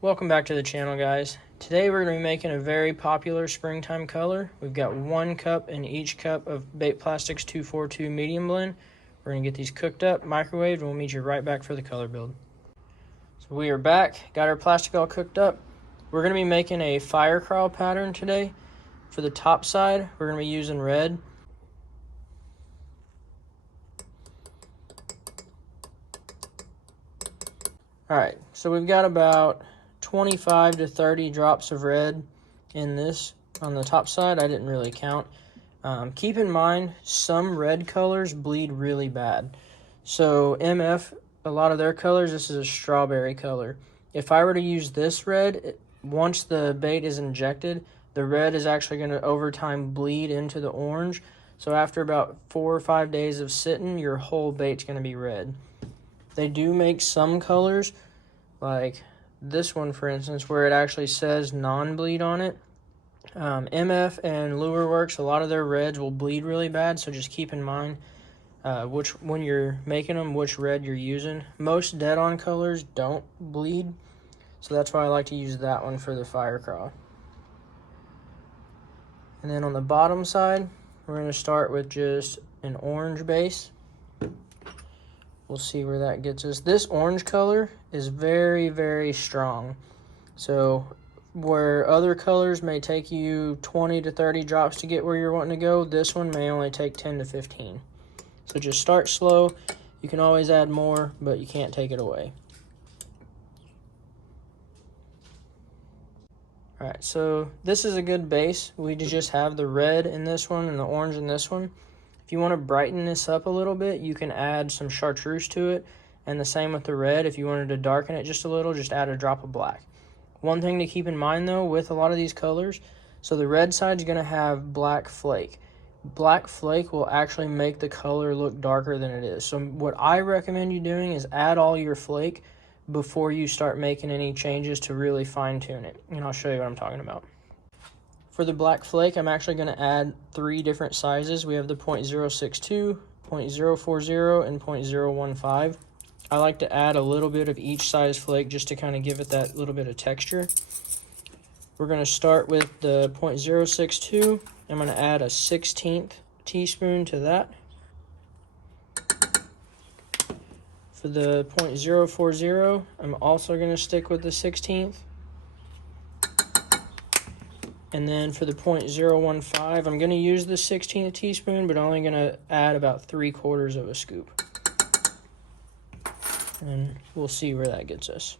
Welcome back to the channel, guys. Today we're going to be making a very popular springtime color. We've got 1 cup in each cup of Bait Plastics 242 medium blend. We're going to get these cooked up, microwaved, and we'll meet you right back for the color build. So we are back, got our plastic all cooked up. We're going to be making a fire craw pattern today. For the top side, we're going to be using red. Alright, so we've got about 25 to 30 drops of red in this on the top side. I didn't really count. Keep in mind, some red colors bleed really bad. So MF, a lot of their colors, this is a strawberry color. If I were to use this red, once the bait is injected, the red is actually going to over time bleed into the orange. So after about 4 or 5 days of sitting, your whole bait's going to be red. They do make some colors, like this one, for instance, where it actually says non-bleed on it. MF and Lurecraft, a lot of their reds will bleed really bad, so just keep in mind when you're making them, which red you're using. Most dead-on colors don't bleed, so that's why I like to use that one for the fire craw. And then on the bottom side, we're going to start with just an orange base. We'll see where that gets us. This orange color is very, very strong. So where other colors may take you 20 to 30 drops to get where you're wanting to go, this one may only take 10 to 15. So just start slow. You can always add more, but you can't take it away. Alright, so this is a good base. We just have the red in this one and the orange in this one. If you want to brighten this up a little bit, you can add some chartreuse to it, and the same with the red. If you wanted to darken it just a little, just add a drop of black. One thing to keep in mind, though, with a lot of these colors, so the red side is going to have black flake. Black flake will actually make the color look darker than it is. So what I recommend you doing is add all your flake before you start making any changes to really fine-tune it, and I'll show you what I'm talking about. For the black flake, I'm actually going to add 3 different sizes. We have the .062, .040, and .015. I like to add a little bit of each size flake just to kind of give it that little bit of texture. We're going to start with the .062. I'm going to add a 1/16 teaspoon to that. For the .040, I'm also going to stick with the 1/16. And then for the .015, I'm going to use the 1/16 teaspoon, but I'm only going to add about 3/4 of a scoop. And we'll see where that gets us.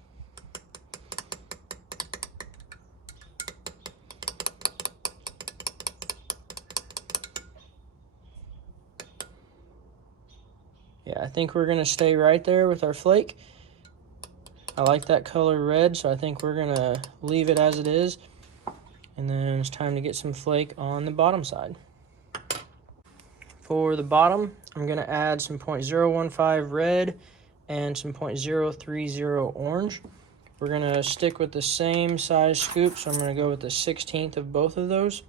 Yeah, I think we're going to stay right there with our flake. I like that color red, so I think we're going to leave it as it is. And then it's time to get some flake on the bottom side. For the bottom, I'm going to add some .015 red and some .030 orange. We're going to stick with the same size scoop, so I'm going to go with the 1/16 of both of those.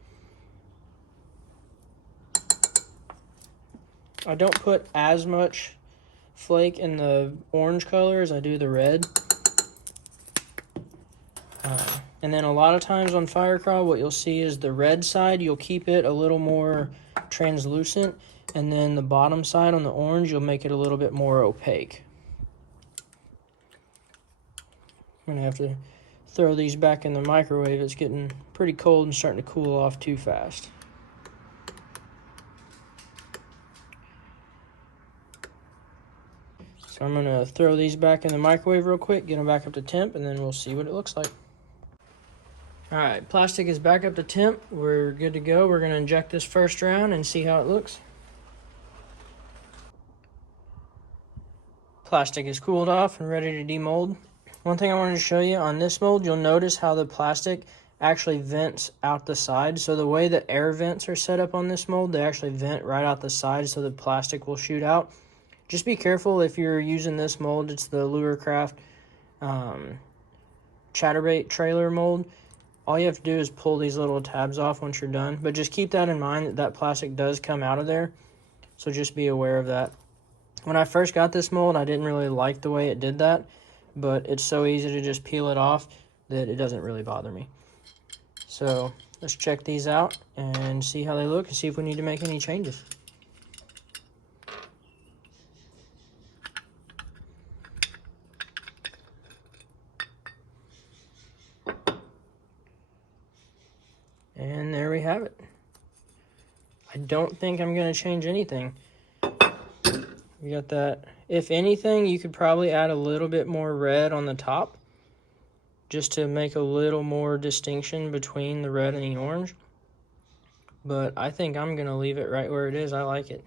I don't put as much flake in the orange color as I do the red. And then a lot of times on fire craw, what you'll see is the red side, you'll keep it a little more translucent, and then the bottom side on the orange, you'll make it a little bit more opaque. I'm gonna have to throw these back in the microwave. It's getting pretty cold and starting to cool off too fast. So I'm gonna throw these back in the microwave real quick, get them back up to temp, and then we'll see what it looks like. Alright, plastic is back up to temp. We're good to go. We're going to inject this first round and see how it looks. Plastic is cooled off and ready to demold. One thing I wanted to show you on this mold, you'll notice how the plastic actually vents out the side. So the way the air vents are set up on this mold, they actually vent right out the side so the plastic will shoot out. Just be careful if you're using this mold. It's the Lurecraft Chatterbait trailer mold. All you have to do is pull these little tabs off once you're done. But just keep that in mind that that plastic does come out of there. So just be aware of that. When I first got this mold, I didn't really like the way it did that. But it's so easy to just peel it off. that it doesn't really bother me. So let's check these out and see how they look and see if we need to make any changes. And there we have it. I don't think I'm going to change anything. We got that. If anything, you could probably add a little bit more red on the top just to make a little more distinction between the red and the orange. But I think I'm going to leave it right where it is. I like it.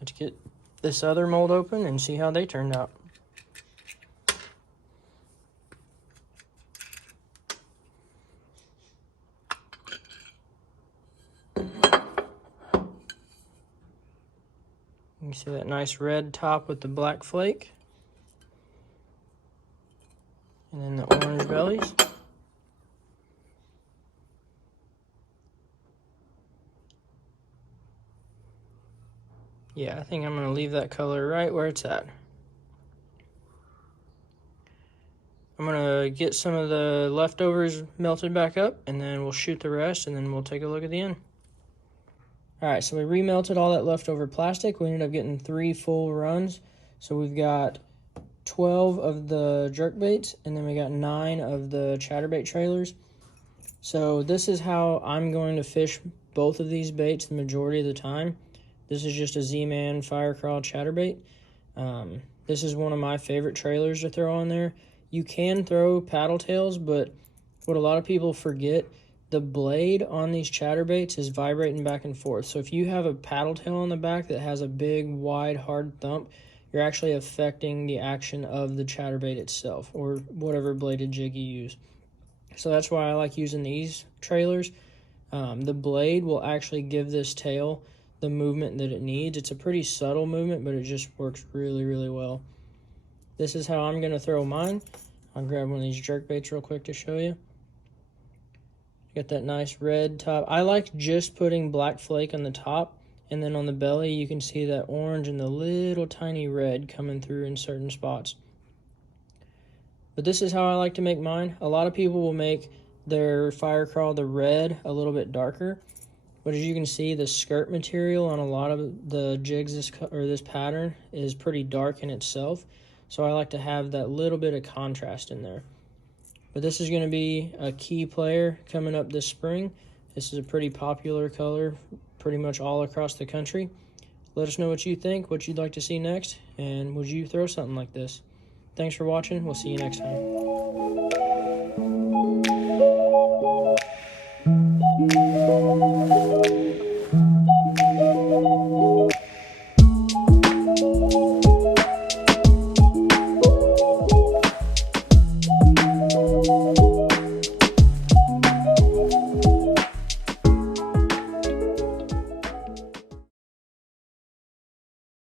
Let's get this other mold open and see how they turned out. You see that nice red top with the black flake. And then the orange bellies. Yeah, I think I'm going to leave that color right where it's at. I'm going to get some of the leftovers melted back up, and then we'll shoot the rest, and then we'll take a look at the end. Alright, so we remelted all that leftover plastic. We ended up getting 3 full runs. So we've got 12 of the jerkbaits, and then we got 9 of the chatterbait trailers. So this is how I'm going to fish both of these baits the majority of the time. This is just a Z-Man Fire Craw chatterbait. This is one of my favorite trailers to throw on there. You can throw paddle tails, but what a lot of people forget, the blade on these chatterbaits is vibrating back and forth. So if you have a paddle tail on the back that has a big, wide, hard thump, you're actually affecting the action of the chatterbait itself, or whatever bladed jig you use. So that's why I like using these trailers. The blade will actually give this tail the movement that it needs. It's a pretty subtle movement, but it just works really, really well. This is how I'm going to throw mine. I'll grab one of these jerkbaits real quick to show you. Got that nice red top. I like just putting black flake on the top, and then on the belly you can see that orange and the little tiny red coming through in certain spots. But this is how I like to make mine. A lot of people will make their Fire Craw the red a little bit darker, but as you can see, the skirt material on a lot of the jigs this pattern is pretty dark in itself, so I like to have that little bit of contrast in there. But this is going to be a key player coming up this spring. This is a pretty popular color pretty much all across the country. Let us know what you think, what you'd like to see next, and would you throw something like this? Thanks for watching. We'll see you next time.